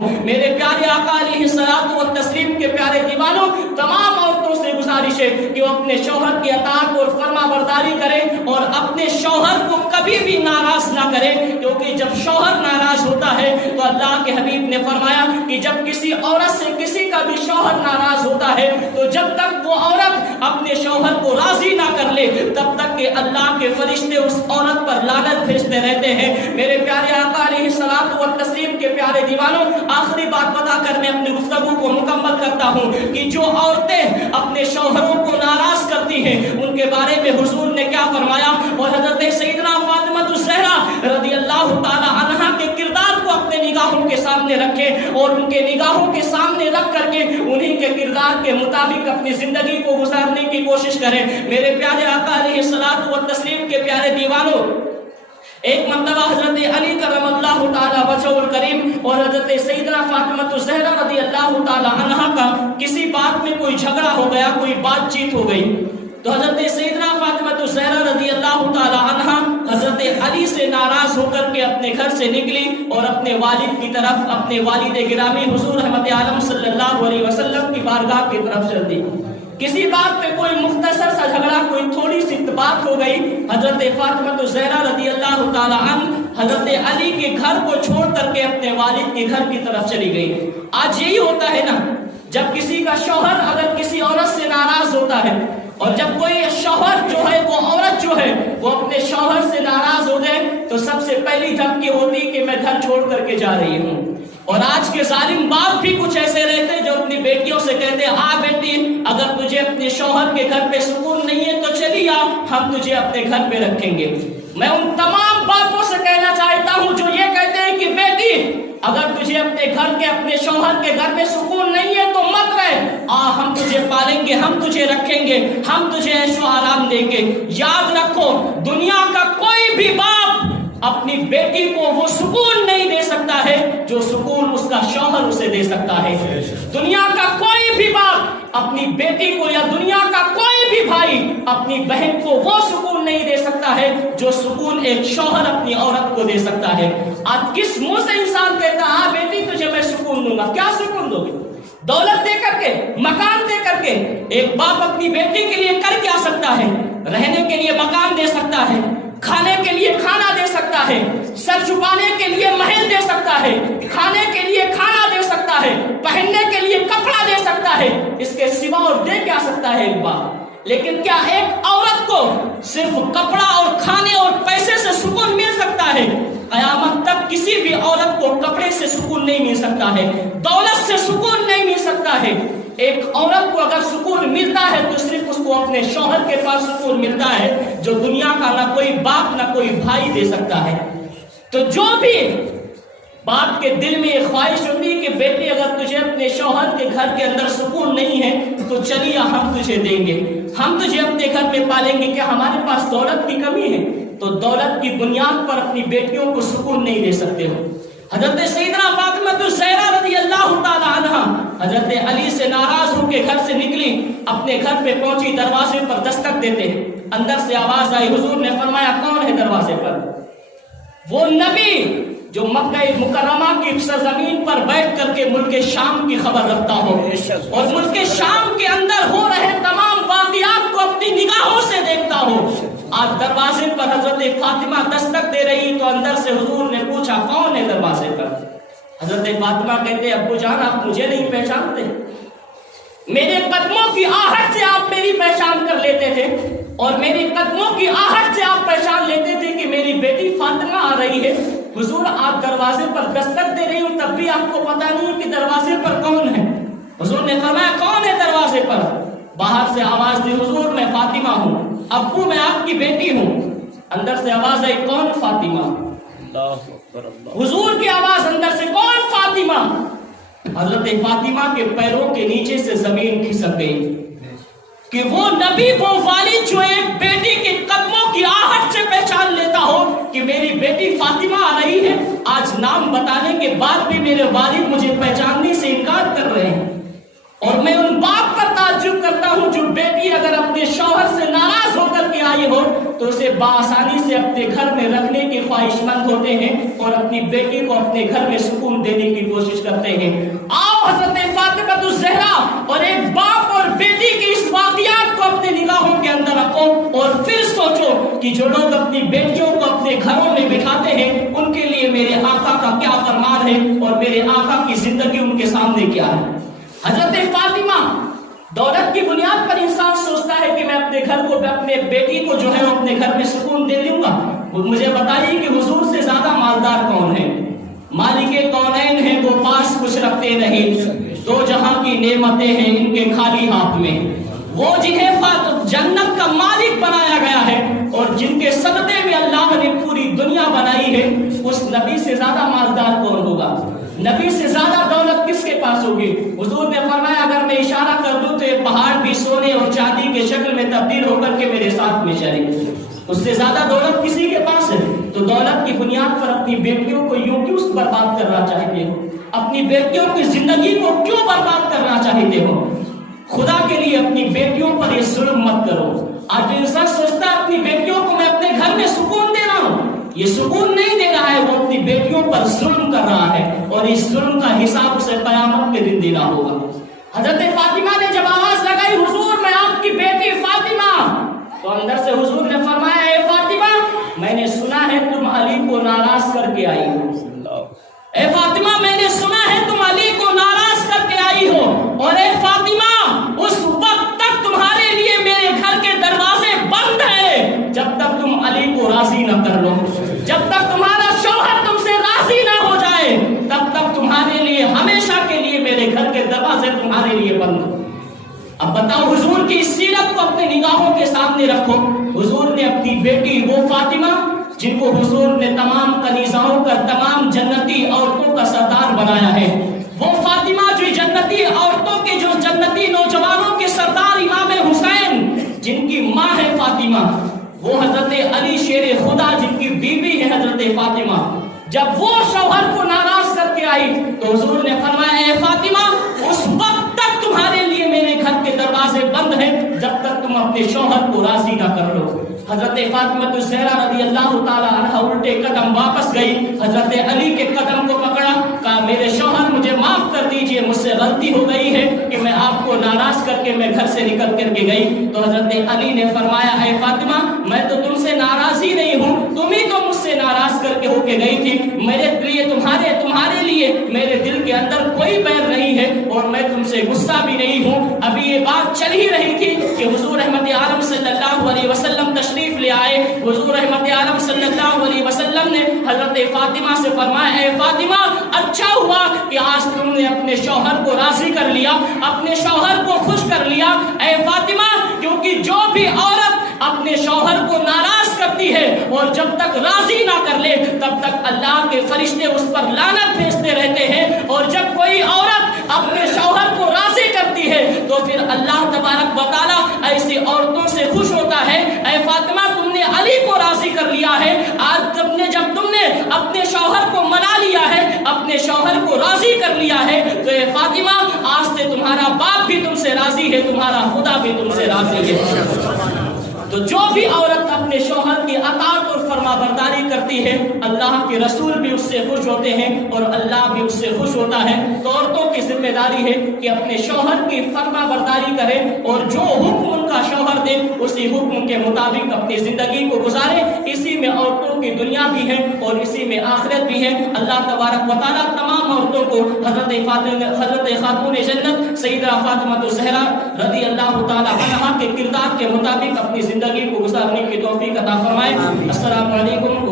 میرے پیارے آقا علیہ الصلوۃ والتسلیم کے پیارے دیوانوں، تمام عورتوں سے گزارش ہے کہ وہ اپنے شوہر کی اطاعت اور فرما برداری کریں اور اپنے شوہر کو کبھی بھی ناراض نہ کریں، کیونکہ جب شوہر ناراض ہوتا ہے تو اللہ کے حبیب نے فرمایا کہ جب کسی عورت سے کسی کا بھی شوہر ناراض ہوتا ہے تو جب تک وہ عورت اپنے شوہر کو راضی نہ کر لے تب تک کہ اللہ کے فرشتے اس عورت پر لعنت بھیجتے رہتے ہیں۔ میرے پیارے آقا علیہ الصلوۃ والتسلیم کے پیارے دیوانوں، آخری بات بتا کر میں اپنی گفتگو کو مکمل کرتا ہوں کہ جو عورتیں اپنے شوہروں کو ناراض کرتی ہیں ان کے بارے میں حضور نے کیا فرمایا، اور حضرت سیدنا فاطمہ الزہرا رضی اللہ تعالی عنہا کے کردار کو اپنے نگاہوں کے سامنے رکھیں اور ان کے نگاہوں کے سامنے رکھ کر کے انہی کے کردار کے مطابق اپنی زندگی کو گزارنے کی کوشش کریں۔ میرے پیارے آقا علیہ الصلوۃ والتسلیم کے پیارے دیوانوں، ایک مرتبہ حضرت علی کرم اللہ تعالی وجہہ الکریم اور حضرت سیدنا فاطمہ الزہرا رضی اللہ تعالی عنہا کا کسی بات میں کوئی جھگڑا ہو گیا، کوئی بات چیت ہو گئی، تو حضرت سیدنا فاطمہ الزہرا رضی اللہ تعالی عنہا حضرت علی سے ناراض ہو کر کے اپنے گھر سے نکلی اور اپنے والد کی طرف، اپنے والد گرامی حضور رحمت عالم صلی اللہ علیہ وسلم کی بارگاہ کی طرف چل دی۔ کسی بات پہ کوئی مختصر سا جھگڑا، کوئی تھوڑی سی بات ہو گئی، حضرت فاطمہ الزہرا رضی اللہ تعالی عنہ حضرت علی کے گھر کو چھوڑ کر کے اپنے والد کے گھر کی طرف چلی گئی۔ آج یہی ہوتا ہے نا، جب کسی کا شوہر اگر کسی عورت سے ناراض ہوتا ہے اور جب کوئی شوہر جو ہے وہ عورت جو ہے وہ اپنے شوہر سے ناراض ہو جائے تو سب سے پہلی دھمکی ہوتی کہ میں گھر چھوڑ کر کے جا رہی ہوں۔ اور آج کے ظالم باپ بھی کچھ ایسے رہتے ہیں جو اپنی بیٹیوں سے کہتے ہیں، آ بیٹی اگر تجھے اپنے شوہر کے گھر پہ سکون نہیں ہے تو چلی آ، ہم تجھے اپنے گھر پہ رکھیں گے۔ میں ان تمام باپوں سے کہنا چاہتا ہوں جو یہ کہتے ہیں کہ بیٹی اگر تجھے اپنے گھر کے، اپنے شوہر کے گھر پہ سکون نہیں ہے تو مت رہ، ہم تجھے پالیں گے، ہم تجھے رکھیں گے، ہم تجھے عیش و آرام دیں گے۔ یاد رکھو، دنیا کا کوئی بھی باپ اپنی بیٹی کو وہ سکون نہیں دے سکتا ہے جو سکون اس کا شوہر اسے دے سکتا ہے۔ دنیا کا کوئی بھی باپ اپنی بیٹی کو یا دنیا کا کوئی بھی بھائی اپنی بہن کو وہ سکون نہیں دے سکتا ہے جو سکون ایک شوہر اپنی عورت کو دے سکتا ہے۔ آج کس منہ سے انسان کہتا ہے، ہاں بیٹی تجھے میں سکون دوں گا؟ کیا سکون دو گے؟ دولت دے کر کے، مکان دے کر کے؟ ایک باپ اپنی بیٹی کے لیے کر کیا سکتا ہے؟ رہنے کے لیے مکان دے سکتا ہے، کھانے کے لیے کھانا دے سکتا ہے، سر چھپانے کے لیے محل دے سکتا ہے، کھانے کے لیے کھانا دے سکتا ہے، پہننے کے لیے کپڑا دے سکتا ہے، اس کے سوا اور دے کیا سکتا ہے ایک باپ؟ لیکن کیا ایک عورت کو صرف کپڑا اور کھانے اور پیسے سے سکون مل سکتا ہے؟ قیامت تک کسی بھی عورت کو کپڑے سے سکون نہیں مل سکتا ہے، دولت سے سکون نہیں مل سکتا ہے۔ ایک عورت کو اگر سکون ملتا ہے تو صرف اس کو اپنے شوہر کے پاس سکون ملتا ہے، جو دنیا کا نہ کوئی باپ نہ کوئی بھائی دے سکتا ہے۔ تو جو بھی باپ کے دل میں یہ خواہش ہوتی ہے کہ بیٹی اگر تجھے اپنے شوہر کے گھر کے اندر سکون نہیں ہے تو چلیے ہم تجھے دیں گے، ہم تجھے اپنے گھر میں پالیں گے، کیا ہمارے پاس دولت کی کمی ہے؟ تو دولت کی بنیاد پر اپنی بیٹیوں کو سکون نہیں دے سکتے ہو۔ حضرت سیدنا فاطمہ الزہرا رضی اللہ تعالی عنہا حضرت علی سے ناراض ہو کے گھر سے نکلی، اپنے گھر پہ پہنچی، دروازے پر دستک دیتے ہیں، اندر سے آواز آئی، حضور نے فرمایا کون ہے دروازے پر؟ وہ نبی جو مکہ مکرمہ کی سرزمین پر بیٹھ کر کے ملک شام کی خبر رکھتا ہو اور ملک شام کے اندر ہو رہے تمام واقعات کو اپنی نگاہوں سے دیکھتا ہو۔ آج دروازے پر حضرت فاطمہ دستک دے رہی تو اندر سے حضور نے پوچھا کون ہے دروازے پر؟ حضرت فاطمہ کہتے ابو جان آپ مجھے نہیں پہچانتے؟ میرے قدموں کی آہٹ سے آپ میری پہچان کر لیتے تھے اور میری قدموں کی آہٹ سے آپ پہچان لیتے تھے کہ میری بیٹی فاطمہ آ رہی ہے۔ حضور آپ دروازے پر دستک دے رہی ہوں تب بھی آپ کو پتا نہیں کہ دروازے پر کون ہے؟ حضور نے فرمایا کون ہے دروازے پر؟ باہر سے آواز دی حضور میں فاطمہ ہوں، ابو میں آپ کی بیٹی ہوں۔ اندر سے آواز آئی کون فاطمہ؟ حضور کی آواز اندر سے کون فاطمہ؟ حضرت فاطمہ کے پیروں کے نیچے سے زمین کھسک گئی کہ وہ نبی، وہ والد جو ایک بیٹی کے قدموں کی آہٹ سے پہچان لیتا ہو کہ میری بیٹی فاطمہ آ رہی ہے، آج نام بتانے کے بعد بھی میرے والد مجھے پہچاننے سے انکار کر رہے ہیں۔ اور میں ان باپ پر تعجب کرتا ہوں جو بیٹی اگر اپنے شوہر سے ناراض ہو کر کے آئی بیماری ہو تو اسے بآسانی سے اپنے گھر میں رکھنے کے خواہش مند ہوتے ہیں اور اپنی بیٹی کو اپنے گھر میں سکون دینے کی کوشش کرتے ہیں۔ آؤ حضرت فاطمہ الزہرا اور ایک باپ اور بیٹی کی اس واقعات کو اپنے نگاہوں کے اندر رکھو اور پھر سوچو کہ جو لوگ اپنی بیٹیوں کو اپنے گھروں میں بٹھاتے ہیں ان کے لیے میرے آقا کا کیا فرمان ہے اور میرے آقا کی زندگی ان کے سامنے کیا ہے۔ حضرت فاطمہ، دولت کی بنیاد پر انسان سوچتا ہے کہ میں اپنے گھر کو، میں اپنے بیٹی کو جو ہے وہ اپنے گھر میں سکون دے دوں گا۔ مجھے بتائیے کہ حضور سے زیادہ مالدار کون ہے؟ مالک کونین ہیں، وہ پاس کچھ رکھتے نہیں، دو جہاں کی نعمتیں ہیں ان کے خالی ہاتھ میں۔ وہ جنہیں جنت کا مالک بنایا گیا ہے اور جن کے صدقے میں اللہ نے پوری دنیا بنائی ہے، اس نبی سے زیادہ مالدار کون ہوگا؟ نبی سے زیادہ دولت کس کے پاس ہوگی؟ حضور نے فرمایا اگر میں اشارہ کر دوں تو یہ پہاڑ بھی سونے اور چاندی کے شکل میں تبدیل ہو کر کے میرے ساتھ میں چلے۔ اس سے زیادہ دولت کسی کے پاس ہے؟ تو دولت کی بنیاد پر اپنی بیٹیوں کو یوں کیوں برباد کرنا چاہتے ہو؟ اپنی بیٹیوں کی زندگی کو کیوں برباد کرنا چاہتے ہو؟ خدا کے لیے اپنی بیٹیوں پر یہ ظلم مت کرو۔ آج انسان سوچتا ہے اپنی بیٹیوں کو میں اپنے گھر میں سکون دے رہا ہوں، یہ سکون نہیں دے رہا ہے، وہ اپنی بیٹیوں پر ظلم کر رہا ہے اور اس ظلم کا حساب اسے قیامت کے دن دینا ہوگا۔ حضرت فاطمہ نے جب آواز لگائی حضور میں آپ کی بیٹی فاطمہ، تو اندر سے حضور نے فرمایا اے فاطمہ میں نے سنا ہے تم علی کو ناراض کر کے آئی ہو، اے فاطمہ میں نے سنا ہے تم علی کو ناراض کر کے آئی ہو، اور اے فاطمہ اس وقت تک تمہارے لیے میرے گھر کے دروازے بند ہیں جب تک تم علی کو راضی نہ کر لو، جب تک تمہارا شوہر تم سے راضی نہ ہو جائے تب تک تمہارے لیے ہمیشہ کے لیے میرے گھر کے دروازے تمہارے لیے بند ہیں۔ اب بتاؤ حضور کی سیرت کو اپنے نگاہوں کے سامنے رکھو۔ حضور نے اپنی بیٹی وہ فاطمہ جن کو حضور نے تمام کنیزاؤں کا، تمام جنتی عورتوں کا سردار بنایا ہے، وہ فاطمہ جو جنتی عورتوں کے، جو جنتی نوجوانوں کے سردار امام حسین جن کی ماں ہے فاطمہ، وہ حضرت علی شیر خدا جن کی بیوی ہے حضرت فاطمہ، جب وہ شوہر کو ناراض کر کے آئی تو حضور نے فرمایا اے فاطمہ اس وقت تک تمہارے لیے میرے گھر کے دروازے بند ہیں جب تک تم اپنے شوہر کو راضی نہ کر لو۔ حضرت فاطمہ الزہرا رضی اللہ تعالی عنہ الٹے قدم واپس گئی، حضرت علی کے قدم کو پکڑا، کہا میرے شوہر مجھے معاف کر دیجئے، مجھ سے غلطی ہو گئی ہے کہ میں آپ کو ناراض کر کے میں گھر سے نکل کر کے گئی۔ تو حضرت علی نے فرمایا اے فاطمہ میں تو تم سے ناراض ہی نہیں ہوں، تم ہی تو مجھ سے ناراض کر کے ہو کے گئی تھی، میرے لیے تمہارے لیے میرے دل کے اندر کوئی بیر نہیں ہے اور میں تم سے غصہ بھی نہیں ہوں۔ ابھی یہ بات چل ہی رہی تھی کہ حضور رحمت عالم صلی اللہ علیہ وسلم تشریف لے آئے۔ حضور رحمت عالم صلی اللہ علیہ وسلم نے حضرت فاطمہ سے فرمایا اے فاطمہ اچھا ہوا کہ آج تم نے اپنے شوہر کو راضی کر لیا، اپنے شوہر کو خوش کر لیا اے فاطمہ، کیونکہ جو بھی عورت اپنے شوہر کو ناراض کرتی ہے اور جب تک راضی نہ کر لے تب تک اللہ کے فرشتے اس پر لعنت بھیجتے رہتے ہیں، اور جب کوئی عورت اپنے شوہر کو راضی کرتی ہے تو پھر اللہ تبارک و تعالی ایسی عورتوں سے خوش ہوتا ہے۔ اے فاطمہ تم نے علی کو راضی کر لیا ہے، آج جب تم نے اپنے شوہر کو منا لیا ہے، اپنے شوہر کو راضی کر لیا ہے، تو اے فاطمہ آج سے تمہارا باپ بھی تم سے راضی ہے، تمہارا خدا بھی تم سے راضی ہے۔ تو جو بھی عورت اپنے شوہر کی اطاعت اور فرما برداری کرتی ہے اللہ کے رسول بھی اس سے خوش ہوتے ہیں اور اللہ بھی اس سے خوش ہوتا ہے۔ تو عورتوں کی ذمہ داری ہے کہ اپنے شوہر کی فرما برداری کریں اور جو حکم ان کا شوہر دے اسی حکم کے مطابق اپنی زندگی کو گزارے۔ اسی میں عورتوں کی دنیا بھی ہے اور اسی میں آخرت بھی ہے۔ اللہ تبارک و تعالیٰ تمام عورتوں کو حضرت خاتون جنت سیدہ فاطمہ الزہرا رضی اللہ تعالیٰ عنہا کے کردار کے مطابق اپنی زندگی کو گزارنے کی توفیق عطا فرمائے۔ السلام علیکم